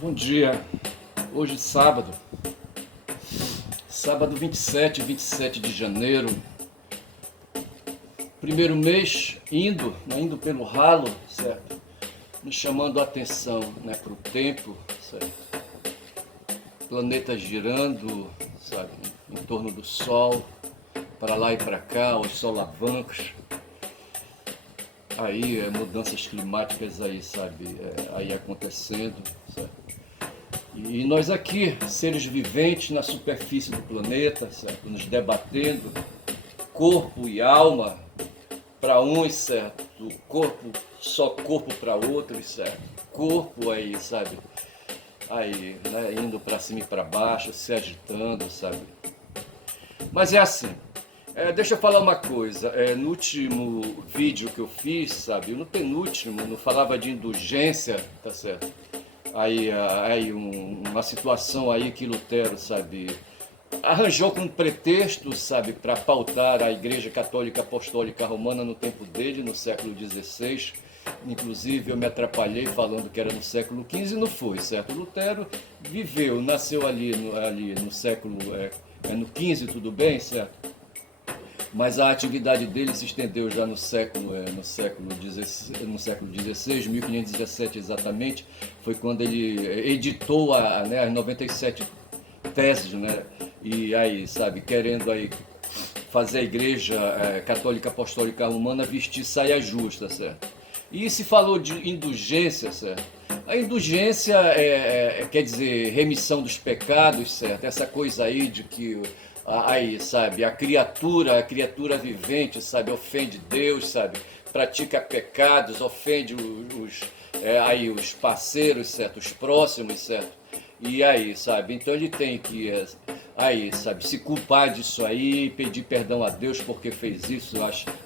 Bom dia, hoje sábado 27 de janeiro, primeiro mês indo pelo ralo, certo? Me chamando a atenção, né, para o tempo, certo? Planeta girando, sabe, em torno do Sol, para lá e para cá, os solavancos, aí mudanças climáticas aí, sabe, aí acontecendo, certo? E nós aqui, seres viventes na superfície do planeta, certo? Nos debatendo, corpo e alma, para uns, certo? Corpo, só corpo para outros, certo? Corpo aí, sabe? Aí, né? Indo para cima e para baixo, se agitando, sabe? Mas é assim. Deixa eu falar uma coisa. No último vídeo que eu fiz, sabe? No penúltimo, não falava de indulgência, tá certo? Uma situação aí que Lutero, sabe, arranjou com um pretexto, sabe, para pautar a Igreja Católica Apostólica Romana no tempo dele, no século XVI. Inclusive eu me atrapalhei falando que era no século XV e não foi, certo? Lutero nasceu ali no século no XV, tudo bem, certo? Mas a atividade dele se estendeu já no século XVI, 1517 exatamente, foi quando ele editou as 97 teses, né? E aí, sabe, querendo aí fazer a Igreja Católica Apostólica Romana vestir saia justa, certo? E se falou de indulgência, certo? A indulgência quer dizer remissão dos pecados, certo? Essa coisa aí de que aí, sabe, a criatura vivente, sabe, ofende Deus, sabe, pratica pecados, ofende os parceiros, certo, os próximos, certo. E aí, sabe, então ele tem que aí, sabe, se culpar disso aí, pedir perdão a Deus porque fez isso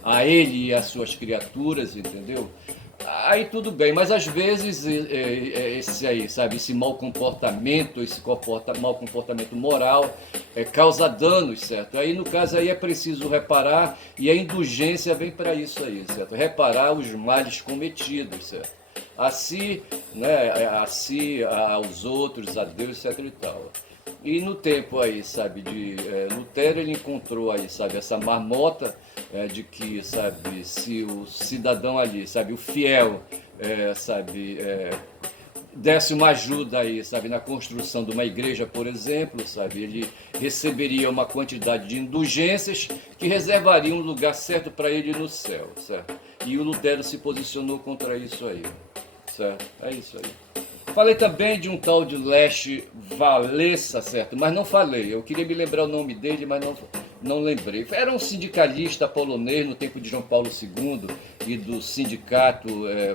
a ele e às suas criaturas, entendeu? Aí tudo bem, mas às vezes esse aí, sabe, esse mau comportamento, mau comportamento moral causa danos, certo? Aí no caso aí é preciso reparar e a indulgência vem para isso aí, certo? Reparar os males cometidos, certo? A si, né, a si, aos outros, a Deus, etc e tal. E no tempo aí, sabe, de Lutero, ele encontrou aí, sabe, essa marmota de que, sabe, se o cidadão ali, sabe, o fiel, sabe, desse uma ajuda aí, sabe, na construção de uma igreja, por exemplo, sabe, ele receberia uma quantidade de indulgências que reservaria um lugar certo para ele no céu, certo? E o Lutero se posicionou contra isso aí, certo? É isso aí. Falei também de um tal de Lech Walesa, certo? Mas não falei. Eu queria me lembrar o nome dele, mas não lembrei. Era um sindicalista polonês no tempo de João Paulo II e do sindicato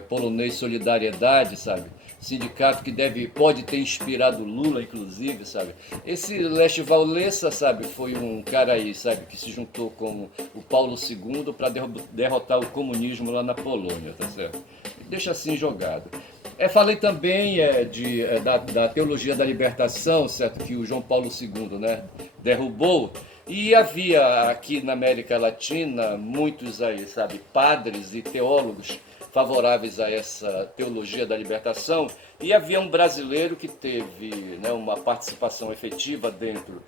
polonês Solidariedade, sabe? Sindicato que pode ter inspirado Lula, inclusive, sabe? Esse Lech Walesa, sabe, foi um cara aí, sabe, que se juntou com o Paulo II para derrotar o comunismo lá na Polônia, tá certo? Deixa assim jogado. Falei também da teologia da libertação, certo? Que o João Paulo II, né, derrubou. E havia aqui na América Latina muitos aí, sabe, padres e teólogos favoráveis a essa teologia da libertação. E havia um brasileiro que teve, né, uma participação efetiva dentro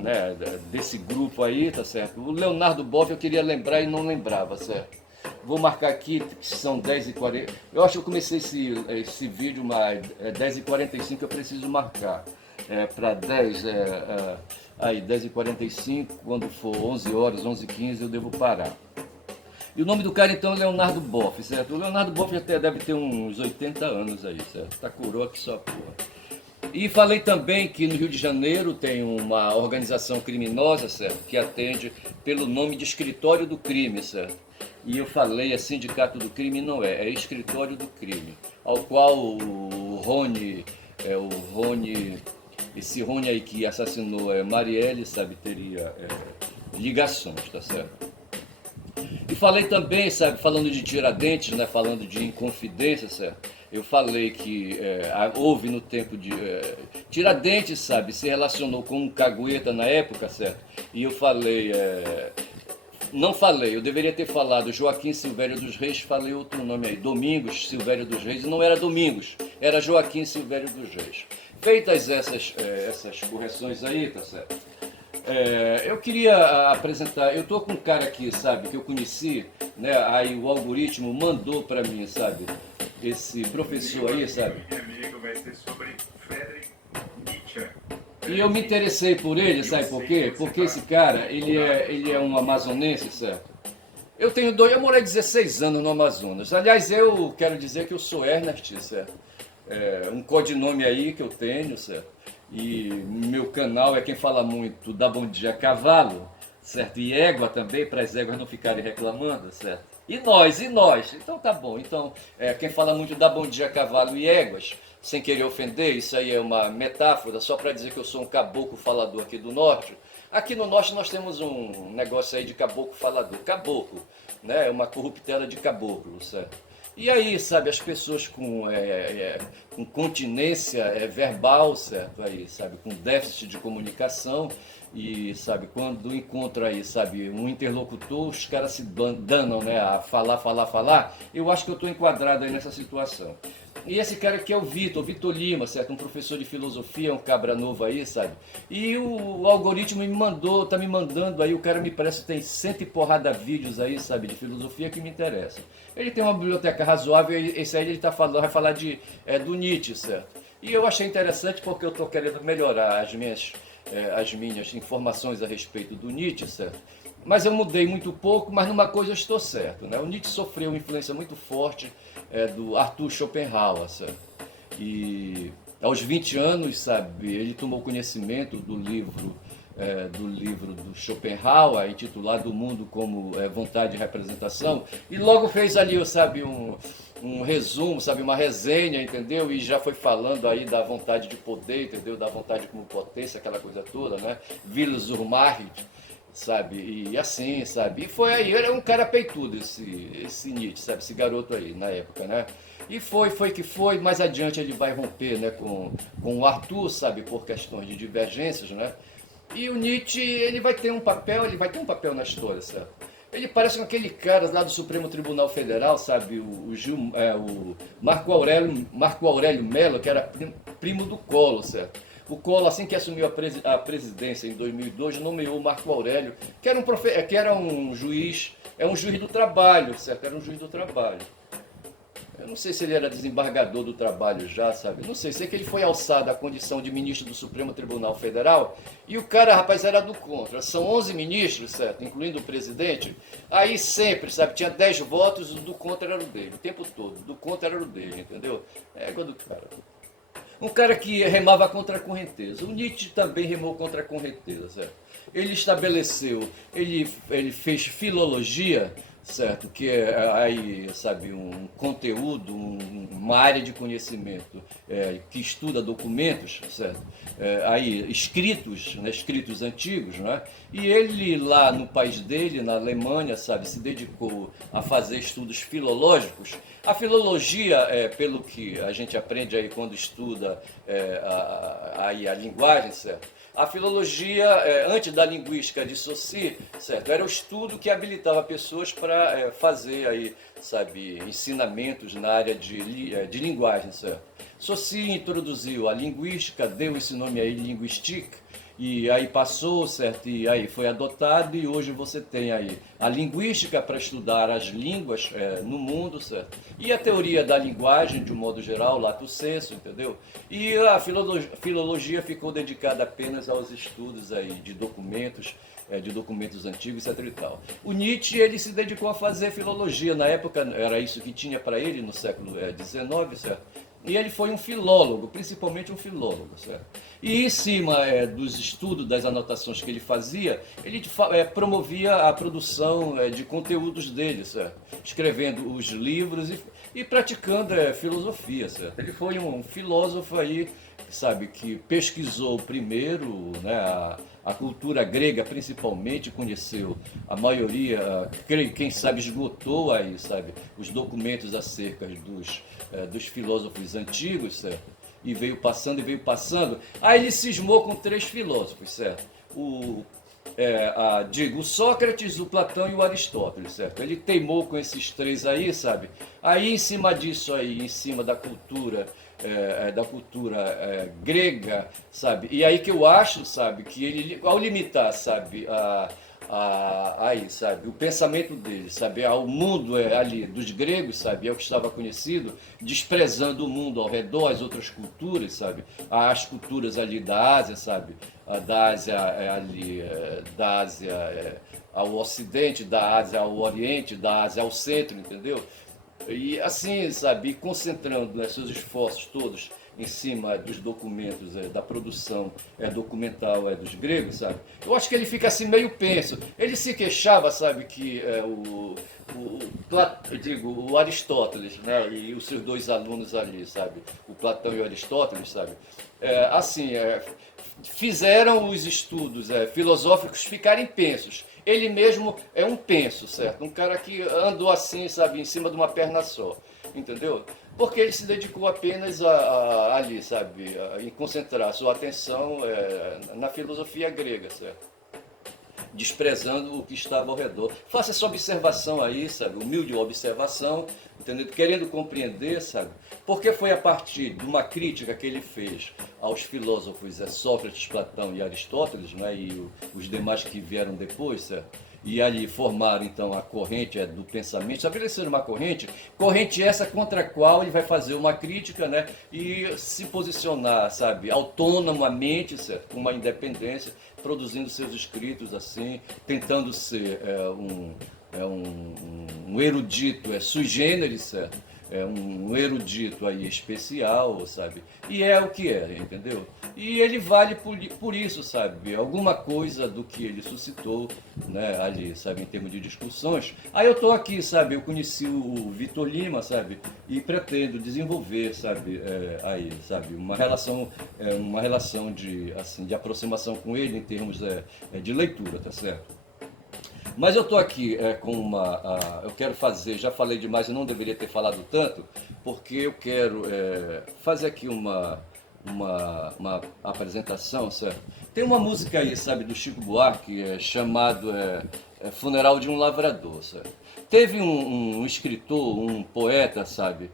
né, desse grupo aí, tá certo? O Leonardo Boff eu queria lembrar e não lembrava, certo? Vou marcar aqui, que são 10h40. Eu acho que eu comecei esse vídeo, mas 10h45 eu preciso marcar. Para 10h45, quando for 11 horas, 11h15, eu devo parar. E o nome do cara então é Leonardo Boff, certo? O Leonardo Boff até deve ter uns 80 anos aí, certo? Tá coroa que só porra. E falei também que no Rio de Janeiro tem uma organização criminosa, certo? Que atende pelo nome de Escritório do Crime, certo? E eu falei, Sindicato do Crime não é Escritório do Crime, ao qual esse Rony aí que assassinou Marielle, sabe, teria ligações, tá certo? E falei também, sabe, falando de Tiradentes, né, falando de Inconfidência, certo? Eu falei que houve no tempo de... Tiradentes, sabe, se relacionou com um cagueta na época, certo? E eu falei... Não falei, eu deveria ter falado Joaquim Silvério dos Reis, falei outro nome aí, Domingos Silvério dos Reis, não era Domingos, era Joaquim Silvério dos Reis. Feitas essas correções aí, tá certo? Eu queria apresentar, eu estou com um cara aqui, sabe, que eu conheci, né, aí o algoritmo mandou para mim, sabe, esse professor aí, sabe. Meu amigo vai ser sobre Friedrich Nietzsche. E eu me interessei por ele, sabe por quê? Porque esse cara, ele é um amazonense, certo? Eu morei 16 anos no Amazonas. Aliás, eu quero dizer que eu sou Ernest, certo? Um codinome aí que eu tenho, certo? E meu canal é quem fala muito da Bom Dia Cavalo, certo? E égua também, para as éguas não ficarem reclamando, certo? E nós? Então tá bom. Então, quem fala muito da Bom Dia Cavalo e éguas, sem querer ofender, isso aí é uma metáfora, só para dizer que eu sou um caboclo falador aqui do norte. Aqui no norte nós temos um negócio aí de caboclo falador. Caboclo, né? É uma corruptela de caboclo, certo? E aí, sabe, as pessoas com continência verbal, certo? Aí, sabe, com déficit de comunicação e, sabe, quando encontra aí, sabe, um interlocutor, os caras se danam, né, a falar. Eu acho que eu estou enquadrado aí nessa situação. E esse cara aqui é o Vitor Lima, certo? Um professor de filosofia, um cabra novo aí, sabe? E o algoritmo me mandou, tá me mandando aí, o cara me parece que tem cento e porrada vídeos aí, sabe? De filosofia que me interessa. Ele tem uma biblioteca razoável, esse aí ele vai falar do Nietzsche, certo? E eu achei interessante porque eu estou querendo melhorar as minhas informações a respeito do Nietzsche, certo? Mas eu mudei muito pouco, mas numa coisa eu estou certo, né? O Nietzsche sofreu uma influência muito forte do Arthur Schopenhauer, sabe? E aos 20 anos, sabe, ele tomou conhecimento do livro do Schopenhauer, intitulado O Mundo como Vontade e Representação, e logo fez ali, sabe, um resumo, sabe, uma resenha, entendeu? E já foi falando aí da vontade de poder, entendeu? Da vontade como potência, aquela coisa toda, né? Willens Urmacht, sabe? E assim, sabe? E foi aí, ele é um cara peitudo, esse Nietzsche, sabe? Esse garoto aí, na época, né? E foi que foi, mais adiante ele vai romper, né, com o Arthur, sabe? Por questões de divergências, né? E o Nietzsche, ele vai ter um papel na história, sabe? Ele parece com aquele cara lá do Supremo Tribunal Federal, sabe? O Marco Aurélio Mello, que era primo do Collor, certo? O Collor, assim que assumiu a presidência em 2002, nomeou o Marco Aurélio, que era um juiz do trabalho, certo? Era um juiz do trabalho. Eu não sei se ele era desembargador do trabalho já, sabe? Não sei que ele foi alçado à condição de ministro do Supremo Tribunal Federal e o cara, rapaz, era do contra. São 11 ministros, certo? Incluindo o presidente. Aí sempre, sabe? Tinha 10 votos, o do contra era o dele, o tempo todo. O do contra era o dele, entendeu? É igual do cara. Um cara que remava contra a correnteza. O Nietzsche também remou contra a correnteza, certo? Ele fez filologia, certo? Que é aí, sabe, um conteúdo, uma área de conhecimento que estuda documentos, certo? Aí escritos, né, escritos antigos, né? E ele lá no país dele, na Alemanha, sabe, se dedicou a fazer estudos filológicos. A filologia, pelo que a gente aprende aí quando estuda a linguagem, certo? A filologia, antes da linguística de Saussure, certo? Era o estudo que habilitava pessoas para fazer aí, sabe, ensinamentos na área de linguagem, certo? Saussure introduziu a linguística, deu esse nome aí, linguistique, e aí passou, certo? E aí foi adotado e hoje você tem aí a linguística para estudar as línguas no mundo, certo? E a teoria da linguagem, de um modo geral, lato sensu, entendeu? E a filologia ficou dedicada apenas aos estudos aí de documentos antigos, etc. E tal. O Nietzsche, ele se dedicou a fazer filologia, na época era isso que tinha para ele, no século XIX, certo? E ele foi um filólogo, principalmente um filólogo, certo? E em cima dos estudos, das anotações que ele fazia, ele promovia a produção de conteúdos dele, certo? Escrevendo os livros e praticando filosofia, certo? Ele foi um filósofo aí, sabe, que pesquisou primeiro, né, a cultura grega principalmente, conheceu a maioria, quem sabe esgotou aí, sabe, os documentos acerca dos filósofos antigos, certo? E veio passando. Aí ele cismou com 3 filósofos, certo? digo, o Sócrates, o Platão e o Aristóteles, certo? Ele teimou com esses três aí, sabe? Aí em cima disso aí, em cima da cultura grega, sabe? E aí que eu acho, sabe, que ele, ao limitar, sabe, aí, sabe, o pensamento dele, sabe, ao mundo ali dos gregos, sabe, é o que estava conhecido, desprezando o mundo ao redor, as outras culturas, sabe, as culturas ali da Ásia, sabe, da Ásia ali, da Ásia ao Ocidente, da Ásia ao Oriente, da Ásia ao Centro, entendeu? E assim, sabe, concentrando, né, seus esforços todos em cima dos documentos, da produção documental dos gregos, sabe? Eu acho que ele fica assim meio penso. Ele se queixava, sabe, que o Aristóteles, né, e os seus dois alunos ali, sabe, o Platão e o Aristóteles, sabe, fizeram os estudos filosóficos ficarem pensos. Ele mesmo é um penso, certo? Um cara que andou assim, sabe, em cima de uma perna só, entendeu? Porque ele se dedicou apenas ali, sabe, em concentrar sua atenção na filosofia grega, certo? Desprezando o que estava ao redor. Faça essa observação aí, sabe, humilde observação, entendeu? Querendo compreender, sabe, porque foi a partir de uma crítica que ele fez aos filósofos Sócrates, Platão e Aristóteles, né, e os demais que vieram depois, certo? E ali formaram então a corrente do pensamento, estabeleceram uma corrente essa contra a qual ele vai fazer uma crítica, né, e se posicionar, sabe, autonomamente, certo, com uma independência, produzindo seus escritos assim, tentando ser um erudito sui generis, certo? Um erudito aí especial, sabe? E é o que é, entendeu? E ele vale por isso, sabe? Alguma coisa do que ele suscitou, né, ali, sabe, em termos de discussões. Aí eu tô aqui, sabe? Eu conheci o Vitor Lima, sabe? E pretendo desenvolver, sabe? Aí, sabe? Uma relação de aproximação com ele em termos de leitura, tá certo? Mas eu estou aqui com eu quero fazer, já falei demais, eu não deveria ter falado tanto, porque eu quero fazer aqui uma apresentação, certo? Tem uma música aí, sabe, do Chico Buarque, chamado Funeral de um Lavrador, certo? Teve um escritor, um poeta, sabe,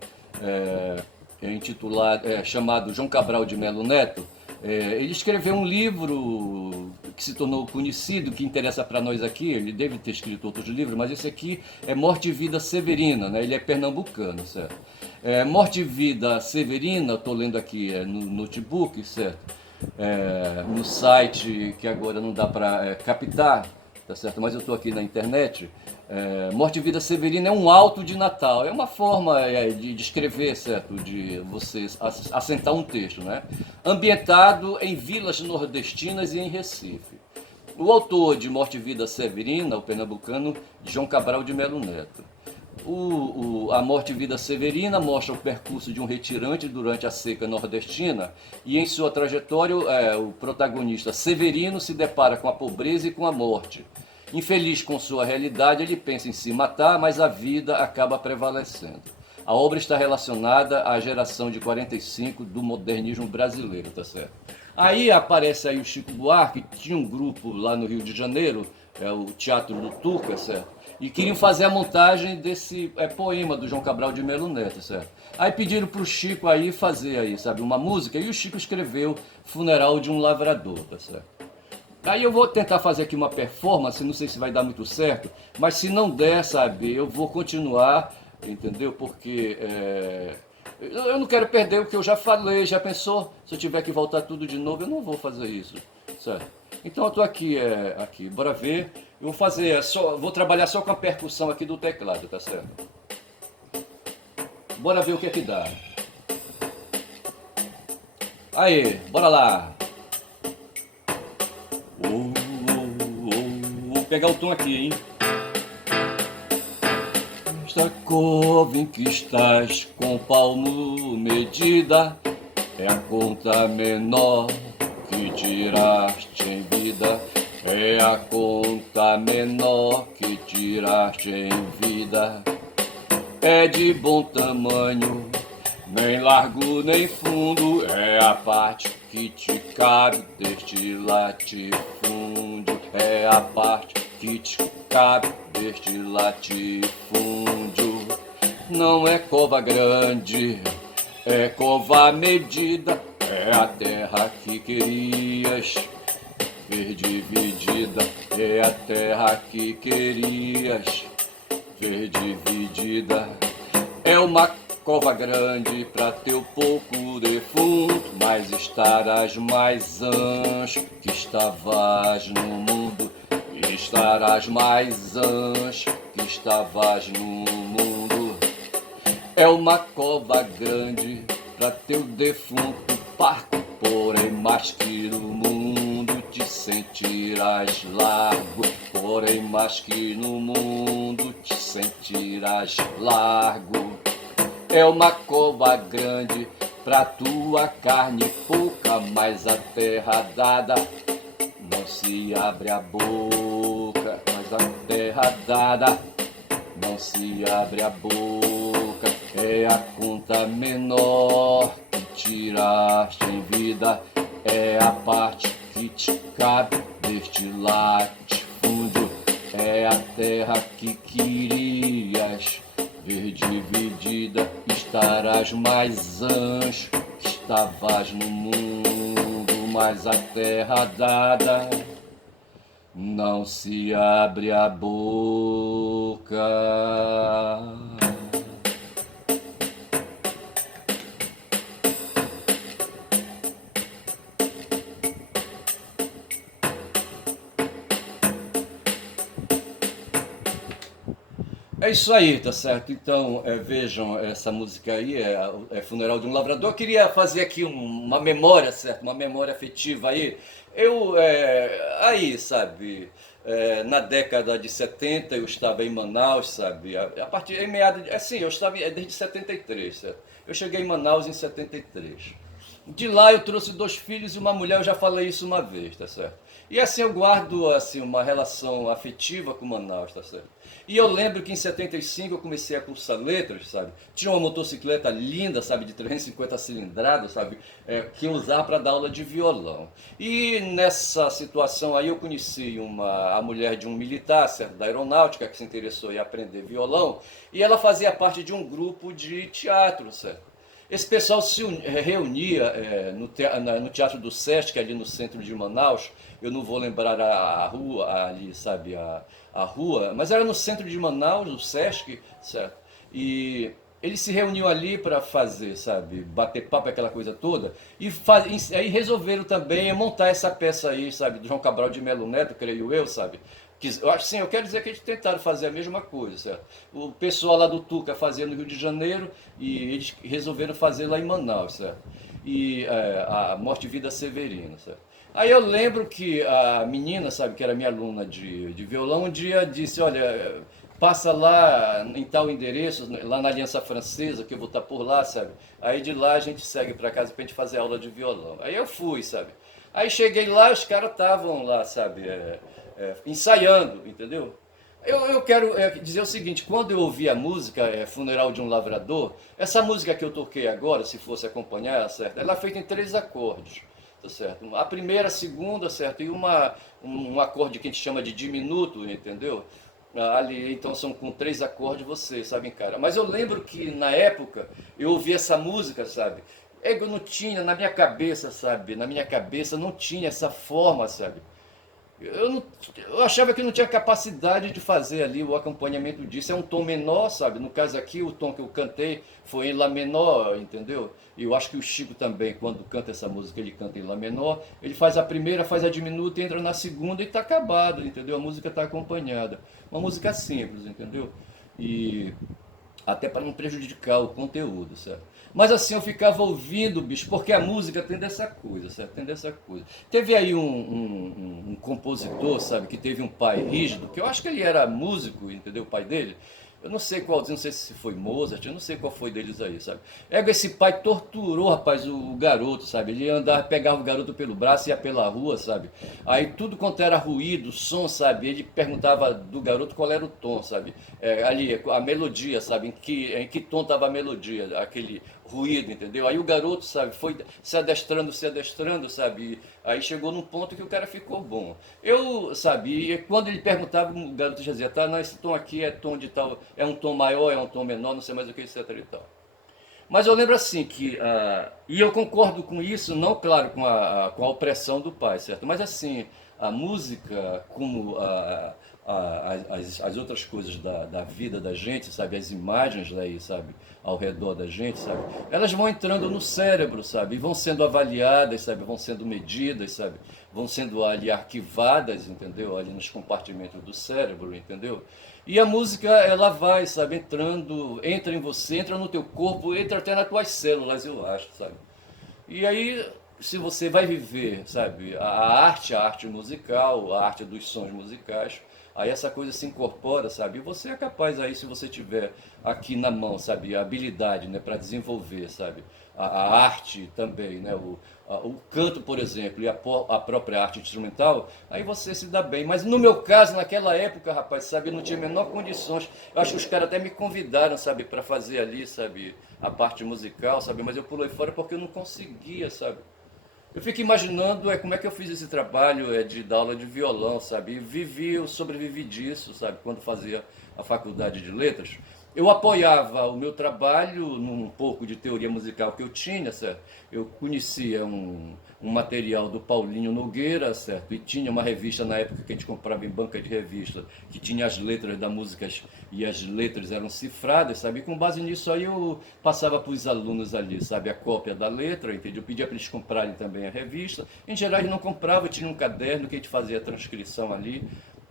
chamado João Cabral de Melo Neto. Ele escreveu um livro que se tornou conhecido, que interessa para nós aqui. Ele deve ter escrito outros livros, mas esse aqui é Morte e Vida Severina, né? Ele é pernambucano, certo? Morte e Vida Severina, estou lendo aqui no notebook, certo? No site que agora não dá para captar, tá certo? Mas eu estou aqui na internet. Morte e Vida Severina é um alto de Natal, é uma forma de escrever, certo? De você assentar um texto, né? Ambientado em vilas nordestinas e em Recife. O autor de Morte e Vida Severina, o pernambucano João Cabral de Melo Neto. A Morte e Vida Severina mostra o percurso de um retirante durante a seca nordestina e em sua trajetória o protagonista Severino se depara com a pobreza e com a morte. Infeliz com sua realidade, ele pensa em se matar, mas a vida acaba prevalecendo. A obra está relacionada à geração de 45 do modernismo brasileiro, tá certo? Aí aparece aí o Chico Buarque, tinha um grupo lá no Rio de Janeiro, o Teatro do Tuca, certo? E queriam fazer a montagem desse poema do João Cabral de Melo Neto, certo? Aí pediram pro Chico aí fazer aí, sabe, uma música, e o Chico escreveu Funeral de um Lavrador, tá certo? Aí eu vou tentar fazer aqui uma performance, não sei se vai dar muito certo, mas se não der, sabe, eu vou continuar, entendeu? Porque eu não quero perder o que eu já falei, já pensou? Se eu tiver que voltar tudo de novo, eu não vou fazer isso, certo? Então eu tô aqui, bora ver. Eu vou fazer, vou trabalhar só com a percussão aqui do teclado, tá certo? Bora ver o que é que dá. Aí, bora lá. Vou pegar o tom aqui, hein? Esta cova em que estás com palmo medida é a conta menor que tiraste em vida. É a conta menor que tiraste em vida. É de bom tamanho, nem largo nem fundo, é a parte que te cabe deste latifúndio. é a parte que te cabe deste latifúndio. Não é cova grande, é cova medida, é a terra que querias ver dividida, é a terra que querias ver dividida. É uma cova grande pra teu pouco defunto, mas estarás mais anjo que estavas no mundo, e estarás mais anjo que estavas no mundo. É uma cova grande pra teu defunto parco, porém mais que no mundo te sentirás largo, porém mais que no mundo te sentirás largo. É uma cova grande pra tua carne pouca, mas a terra dada não se abre a boca, mas a terra dada não se abre a boca. É a conta menor que tiraste em vida, é a parte que te cabe deste latifúndio, é a terra que querias ver dividida. Estarás mais anjo que estavas no mundo, mas a terra dada não se abre a boca. É isso aí, tá certo? Então, vejam, essa música aí é Funeral de um Lavrador. Eu queria fazer aqui uma memória, certo? Uma memória afetiva aí. Aí, sabe, na década de 70 eu estava em Manaus, sabe? A partir, em meados, assim, eu estava desde 73, certo? Eu cheguei em Manaus em 73. De lá eu trouxe 2 filhos e uma mulher, eu já falei isso uma vez, tá certo? E assim eu guardo assim uma relação afetiva com Manaus, tá certo? E eu lembro que em 75 eu comecei a cursar letras, sabe? Tinha uma motocicleta linda, sabe, de 350 cilindradas, sabe? Que eu usava para dar aula de violão. E nessa situação aí eu conheci a mulher de um militar, certo? Da aeronáutica, que se interessou em aprender violão. E ela fazia parte de um grupo de teatro, certo? Esse pessoal se reunia no Teatro do Sesc, ali no centro de Manaus. Eu não vou lembrar a rua ali, sabe, a rua, mas era no centro de Manaus, o Sesc, certo? E eles se reuniam ali para fazer, sabe, bater papo, aquela coisa toda, e aí resolveram também montar essa peça aí, sabe, do João Cabral de Melo Neto, creio eu, sabe? Eu acho sim, eu quero dizer que eles tentaram fazer a mesma coisa, certo? O pessoal lá do Tuca fazia no Rio de Janeiro e eles resolveram fazer lá em Manaus, certo? E a Morte e Vida Severina, certo? Aí eu lembro que a menina, sabe, que era minha aluna de violão, um dia disse, olha, passa lá em tal endereço, lá na Aliança Francesa, que eu vou estar por lá, sabe? Aí de lá a gente segue para casa pra gente fazer aula de violão. Aí eu fui, sabe? Aí cheguei lá, os caras estavam lá, sabe, ensaiando, entendeu? Eu quero dizer o seguinte, quando eu ouvi a música Funeral de um Lavrador, essa música que eu toquei agora, se fosse acompanhar, certo? Ela é feita em 3 acordes, tá certo? A primeira, a segunda, certo? E um acorde que a gente chama de diminuto, entendeu? Ali, então são com 3 acordes, você sabe, cara. Mas eu lembro que na época eu ouvi essa música, sabe? Eu não tinha na minha cabeça, sabe? Na minha cabeça não tinha essa forma, sabe? Eu achava que não tinha capacidade de fazer ali o acompanhamento disso. É um tom menor, sabe? No caso aqui, o tom que eu cantei foi em Lá menor, entendeu? E eu acho que o Chico também, quando canta essa música, ele canta em Lá menor. Ele faz a primeira, faz a diminuta, entra na segunda e está acabado, entendeu? A música está acompanhada. Uma música simples, entendeu? E até para não prejudicar o conteúdo, certo? Mas assim, eu ficava ouvindo, bicho, porque a música tem dessa coisa, certo? Tem dessa coisa. Teve aí um compositor, sabe, que teve um pai rígido, que eu acho que ele era músico, entendeu? O pai dele. Eu não sei qual, não sei se foi Mozart, eu não sei qual foi deles aí, sabe? Esse pai torturou, rapaz, o garoto, sabe? Ele andava, pegava o garoto pelo braço, ia pela rua, sabe? Aí tudo quanto era ruído, som, sabe? Ele perguntava do garoto qual era o tom, sabe? Ali, a melodia, sabe? Em que tom estava a melodia, aquele ruído, entendeu? Aí o garoto, sabe, foi se adestrando, sabe? Aí chegou num ponto que o cara ficou bom. Eu, sabe, e quando ele perguntava, o garoto já dizia, tá, não, esse tom aqui é tom de tal, é um tom maior, é um tom menor, não sei mais o que, etc e tal. Mas eu lembro assim que, e eu concordo com isso, não claro com a opressão do pai, certo? Mas assim, a música, como as outras coisas da vida da gente, sabe? As imagens daí, sabe? Ao redor da gente, sabe? Elas vão entrando no cérebro, sabe? E vão sendo avaliadas, sabe? Vão sendo medidas, sabe? Vão sendo ali arquivadas, entendeu? Ali nos compartimentos do cérebro, entendeu? E a música, ela vai, sabe, entrando, entra em você, entra no teu corpo, entra até nas tuas células, eu acho, sabe? E aí, se você vai viver, sabe, a arte musical, a arte dos sons musicais, aí essa coisa se incorpora, sabe? E você é capaz aí, se você tiver aqui na mão, sabe, a habilidade, né, para desenvolver, sabe, a arte também, né, o canto, por exemplo, e a própria arte instrumental, aí você se dá bem. Mas no meu caso, naquela época, rapaz, sabe, eu não tinha a menor condições. Eu acho que os caras até me convidaram, sabe, para fazer ali, sabe, a parte musical, sabe, mas eu pulei fora porque eu não conseguia, sabe. Eu fico imaginando como é que eu fiz esse trabalho de dar aula de violão, sabe? E eu sobrevivi disso, sabe? Quando fazia a faculdade de letras. Eu apoiava o meu trabalho num pouco de teoria musical que eu tinha, certo? Eu conhecia um material do Paulinho Nogueira, certo? E tinha uma revista na época que a gente comprava em banca de revista, que tinha as letras das músicas e as letras eram cifradas, sabe? E com base nisso aí eu passava para os alunos ali, sabe? A cópia da letra, entendeu? Eu pedia para eles comprarem também a revista. Em geral eles não compravam, tinha um caderno que a gente fazia a transcrição ali,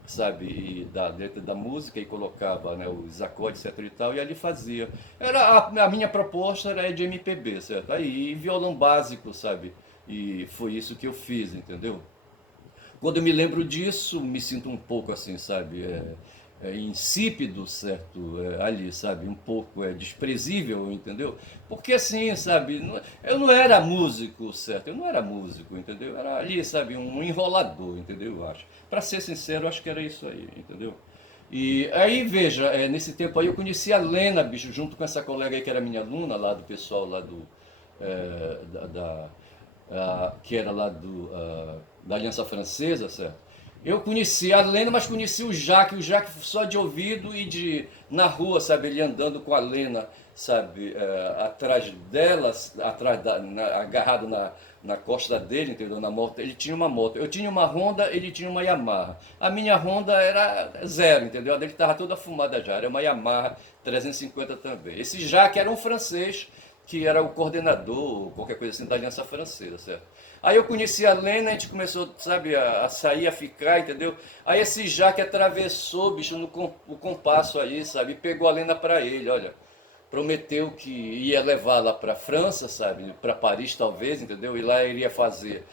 sabe, e da letra da música e colocava, né, os acordes, etc e tal, e ali fazia. A minha proposta era de MPB, certo? Aí, violão básico, sabe? E foi isso que eu fiz, entendeu? Quando eu me lembro disso, me sinto um pouco assim, sabe? Insípido, certo? Ali, sabe? Um pouco desprezível, entendeu? Porque assim, sabe? Eu não era músico, certo? Eu não era músico, entendeu? Era ali, sabe? Um enrolador, entendeu? Eu acho. Para ser sincero, eu acho que era isso aí, entendeu? E aí, veja, nesse tempo aí eu conheci a Lena, bicho, junto com essa colega aí que era minha aluna, lá do pessoal lá do. Que era lá da Aliança Francesa, certo? Eu conheci a Lena, mas conheci o Jaque só de ouvido e na rua, sabe, ele andando com a Lena, sabe, atrás dela, agarrado na costa dele, entendeu? Na moto, ele tinha uma moto. Eu tinha uma Honda, ele tinha uma Yamaha. A minha Honda era zero, entendeu? A dele estava toda fumada já, era uma Yamaha 350 também. Esse Jaque era um francês que era o coordenador, qualquer coisa assim, da Aliança Francesa, certo? Aí eu conheci a Lena, a gente começou, sabe, a sair, a ficar, entendeu? Aí esse Jaque atravessou, bicho, o compasso aí, sabe, e pegou a Lena para ele, olha. Prometeu que ia levar lá para França, sabe, para Paris talvez, entendeu? E lá iria fazer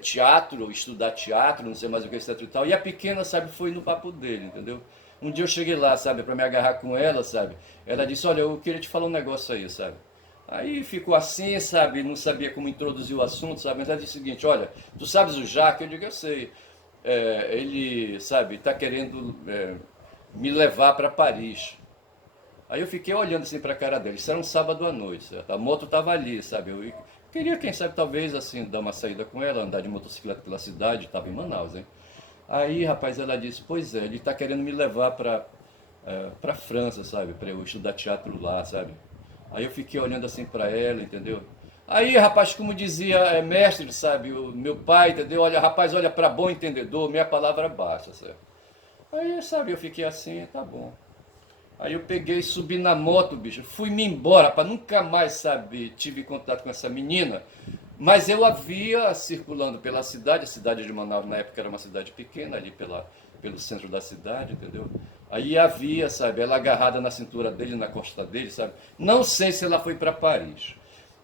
teatro, estudar teatro, não sei mais o que, etc e tal. E a pequena, sabe, foi no papo dele, entendeu? Um dia eu cheguei lá, sabe, para me agarrar com ela, sabe? Ela disse, olha, eu queria te falar um negócio aí, sabe? Aí ficou assim, sabe, não sabia como introduzir o assunto, sabe, mas ela disse o seguinte, olha, tu sabes o Jaque? Eu digo, eu sei. Ele, sabe, está querendo me levar para Paris. Aí eu fiquei olhando assim para a cara dele, isso era um sábado à noite, certo? A moto estava ali, sabe, eu queria, quem sabe, talvez, assim, dar uma saída com ela, andar de motocicleta pela cidade, estava em Manaus, hein? Aí, rapaz, ela disse, pois é, ele está querendo me levar para França, sabe, para eu estudar teatro lá, sabe? Aí eu fiquei olhando assim para ela, entendeu? Aí, rapaz, como dizia mestre, sabe, o meu pai, entendeu? Olha, rapaz, olha, para bom entendedor, minha palavra basta, certo? Aí, sabe, eu fiquei assim, tá bom. Aí eu peguei, subi na moto, bicho, fui-me embora, para nunca mais, sabe, tive contato com essa menina. Mas eu a via circulando pela cidade, a cidade de Manaus na época era uma cidade pequena, ali pelo centro da cidade, entendeu? Aí havia, sabe, ela agarrada na cintura dele, na costa dele, sabe? Não sei se ela foi para Paris.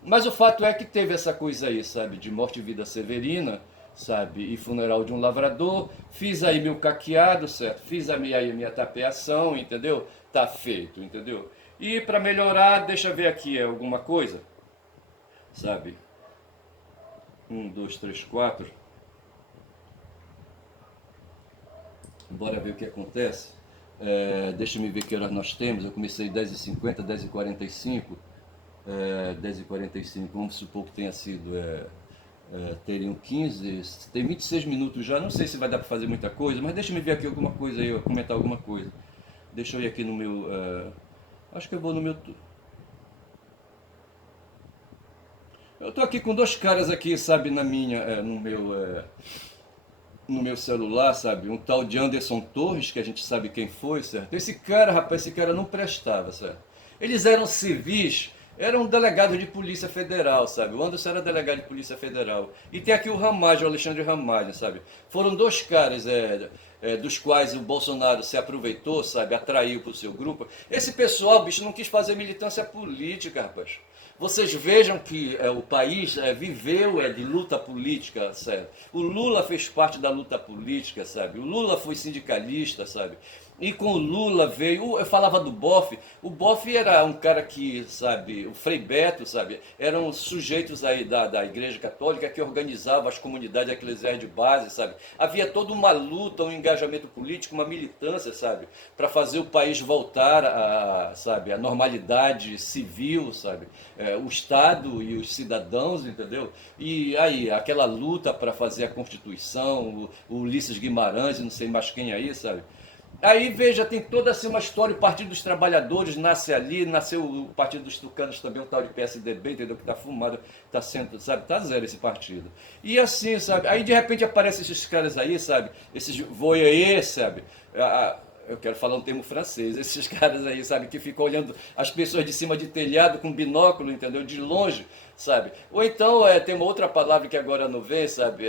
Mas o fato é que teve essa coisa aí, sabe, de morte e vida severina, sabe, e funeral de um lavrador. Fiz aí meu caqueado, certo? Fiz minha tapeação, entendeu? Tá feito, entendeu? E para melhorar, deixa eu ver aqui alguma coisa, sabe? Um, dois, três, quatro. Bora ver o que acontece. Deixa eu ver que horas nós temos. Eu comecei 10h50, 10h45. 10h45, vamos supor que tenha sido, teriam 15, tem 26 minutos já, não sei se vai dar para fazer muita coisa, mas deixa eu ver aqui alguma coisa aí, comentar alguma coisa. Deixa eu ir aqui no meu, acho que eu vou no meu... Eu tô aqui com dois caras aqui, sabe, no meu celular, sabe, um tal de Anderson Torres, que a gente sabe quem foi, certo? Esse cara, rapaz, esse cara não prestava, certo? Eles eram civis, eram delegados de Polícia Federal, sabe? O Anderson era delegado de Polícia Federal. E tem aqui o Ramagem, o Alexandre Ramagem, sabe? Foram dois caras dos quais o Bolsonaro se aproveitou, sabe? Atraiu para o seu grupo. Esse pessoal, bicho, não quis fazer militância política, rapaz. Vocês vejam que o país viveu de luta política, sabe? O Lula fez parte da luta política, sabe? O Lula foi sindicalista, sabe? E com o Lula veio, eu falava do Boff, o Boff era um cara que, sabe, o Frei Beto, sabe, eram sujeitos aí da Igreja Católica que organizavam as comunidades eclesiais de base, sabe. Havia toda uma luta, um engajamento político, uma militância, sabe, para fazer o país voltar sabe, a normalidade civil, sabe, o Estado e os cidadãos, entendeu? E aí, aquela luta para fazer a Constituição, o Ulisses Guimarães, não sei mais quem aí, sabe. Aí, veja, tem toda assim uma história, o Partido dos Trabalhadores nasce ali, nasceu o Partido dos Tucanos também, o tal de PSDB, entendeu? Que está fumado, está sendo, sabe, está zero esse partido. E assim, sabe, aí de repente aparecem esses caras aí, sabe, esses voyeurs, sabe, eu quero falar um termo francês, esses caras aí, sabe, que ficam olhando as pessoas de cima de telhado com binóculo, entendeu, de longe, sabe. Ou então, tem uma outra palavra que agora não vem, sabe,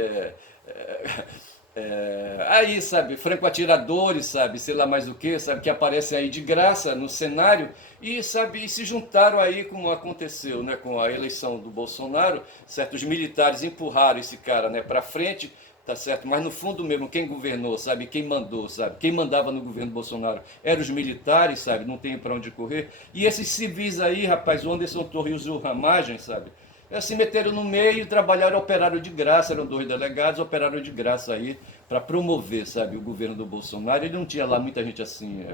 aí, sabe, franco-atiradores, sabe, sei lá mais o que, sabe, que aparecem aí de graça no cenário e, sabe, e se juntaram aí como aconteceu, né, com a eleição do Bolsonaro, certo, os militares empurraram esse cara, né, para frente, tá certo, mas no fundo mesmo, quem governou, sabe, quem mandou, sabe, quem mandava no governo Bolsonaro eram os militares, sabe, não tem para onde correr, e esses civis aí, rapaz, o Anderson Torres e o Ramagem, sabe, se meteram no meio, trabalharam, operaram de graça, eram dois delegados, operaram de graça aí para promover, sabe, o governo do Bolsonaro. Ele não tinha lá muita gente assim,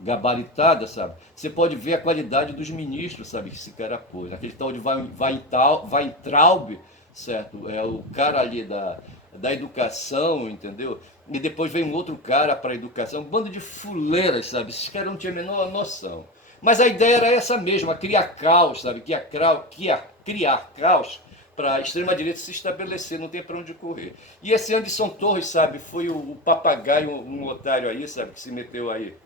gabaritada, sabe. Você pode ver a qualidade dos ministros, sabe, que esse cara pôs. Aquele tal de Weintraub, certo, é o cara ali da educação, entendeu? E depois vem um outro cara para a educação, um bando de fuleiras, sabe, esses caras não tinham a menor noção. Mas a ideia era essa mesma, criar caos, sabe, criar caos para a extrema-direita se estabelecer, não tem para onde correr. E esse Anderson Torres, sabe, foi o papagaio, um otário aí, sabe, que se meteu aí,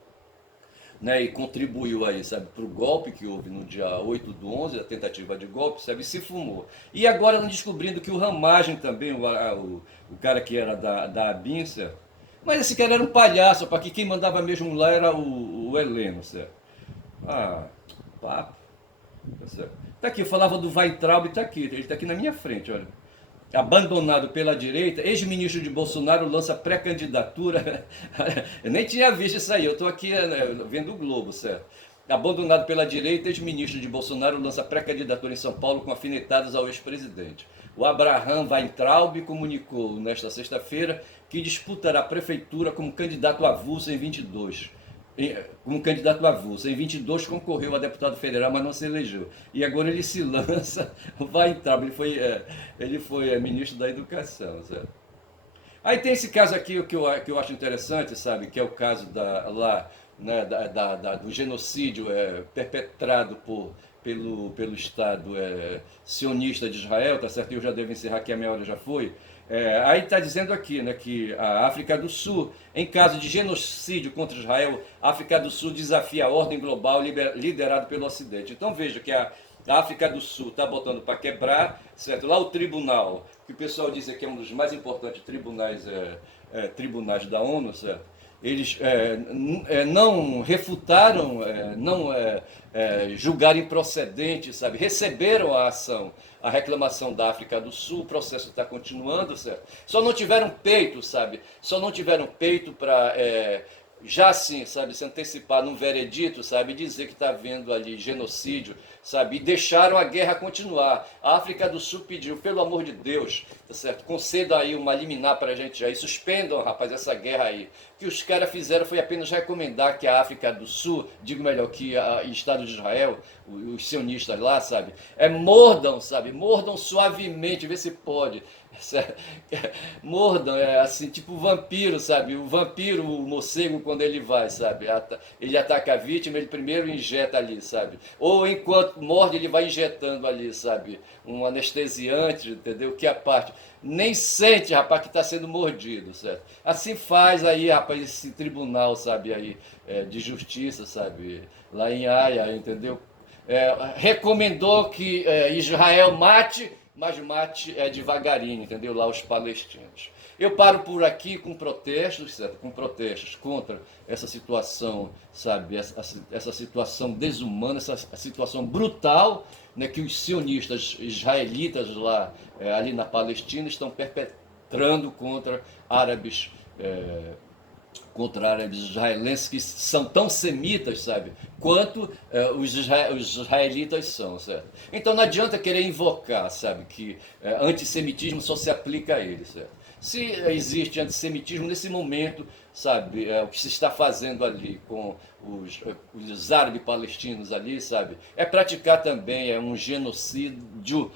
né, e contribuiu aí, sabe, para o golpe que houve no dia 8/11, a tentativa de golpe, sabe, e se fumou. E agora estão descobrindo que o Ramagem também, o cara que era da ABIN, certo? Mas esse cara era um palhaço, porque quem mandava mesmo lá era o Heleno, certo? Papo. Tá certo. Tá aqui, eu falava do Weintraub, tá aqui, ele tá aqui na minha frente, olha. Abandonado pela direita, ex-ministro de Bolsonaro lança pré-candidatura. Eu nem tinha visto isso aí, eu tô aqui vendo o Globo, certo? Abandonado pela direita, ex-ministro de Bolsonaro lança pré-candidatura em São Paulo com alfinetadas ao ex-presidente. O Abraham Weintraub comunicou nesta sexta-feira que disputará a prefeitura como candidato avulso em 22. Como candidato avulso. Em 22 concorreu a deputado federal, mas não se elegeu. E agora ele se lança, vai entrar, ele foi ministro da Educação, certo? Aí tem esse caso aqui que eu acho interessante, sabe, que é o caso né, do genocídio perpetrado pelo Estado sionista de Israel, tá certo? Eu já devo encerrar aqui, a minha hora já foi. Aí está dizendo aqui, né, que a África do Sul, em caso de genocídio contra Israel, a África do Sul desafia a ordem global liderada pelo Ocidente. Então veja que a África do Sul está botando para quebrar, certo? Lá o tribunal, que o pessoal diz que é um dos mais importantes tribunais da ONU, certo? Eles não refutaram, não julgaram improcedente, sabe? Receberam a ação, a reclamação da África do Sul, o processo está continuando, certo? Só não tiveram peito, sabe? Só não tiveram peito para já assim, sabe, se antecipar num veredito, sabe, dizer que está havendo ali genocídio, sabe? E deixaram a guerra continuar. A África do Sul pediu, pelo amor de Deus, tá certo? Conceda aí uma liminar para a gente aí, suspendam, rapaz, essa guerra aí. O que os caras fizeram foi apenas recomendar que a África do Sul, digo melhor, que o Estado de Israel, os sionistas lá, sabe? Mordam, sabe? Mordam suavemente, vê se pode. Mordam, assim, tipo vampiro, sabe? O vampiro, o morcego, quando ele vai, sabe? Ele ataca a vítima, ele primeiro injeta ali, sabe? Ou enquanto morde, ele vai injetando ali, sabe? Um anestesiante, entendeu? Que a parte nem sente, rapaz, que está sendo mordido, certo? Assim faz aí, rapaz, esse tribunal, sabe, aí, de justiça, sabe? Lá em Haia, entendeu? Recomendou que Israel mate, mas mate devagarinho, entendeu? Lá os palestinos. Eu paro por aqui com protestos, certo? Com protestos contra essa situação, sabe? Essa situação desumana, essa situação brutal, né, que os sionistas israelitas lá, ali na Palestina, estão perpetrando contra árabes israelenses que são tão semitas, sabe, quanto os israelitas são, certo? Então não adianta querer invocar, sabe, que antissemitismo só se aplica a eles, certo? Se existe antissemitismo nesse momento, sabe, o que se está fazendo ali com os árabes palestinos ali, sabe, praticar também um genocídio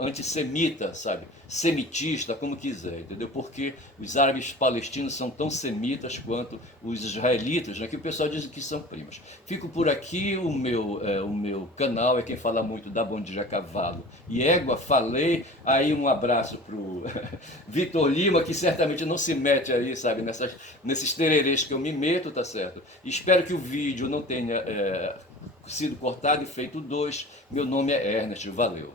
antissemita, sabe, semitista, como quiser, entendeu? Porque os árabes palestinos são tão semitas quanto os israelitas, né, que o pessoal diz que são primos. Fico por aqui, o meu canal é quem fala muito da Bom Dia Cavalo e Égua, falei, aí um abraço pro Vitor Lima, que certamente não se mete aí, sabe, nesses tererês que eu me meto, tá certo? Espero que o vídeo não tenha sido cortado e feito dois. Meu nome é Ernest, valeu.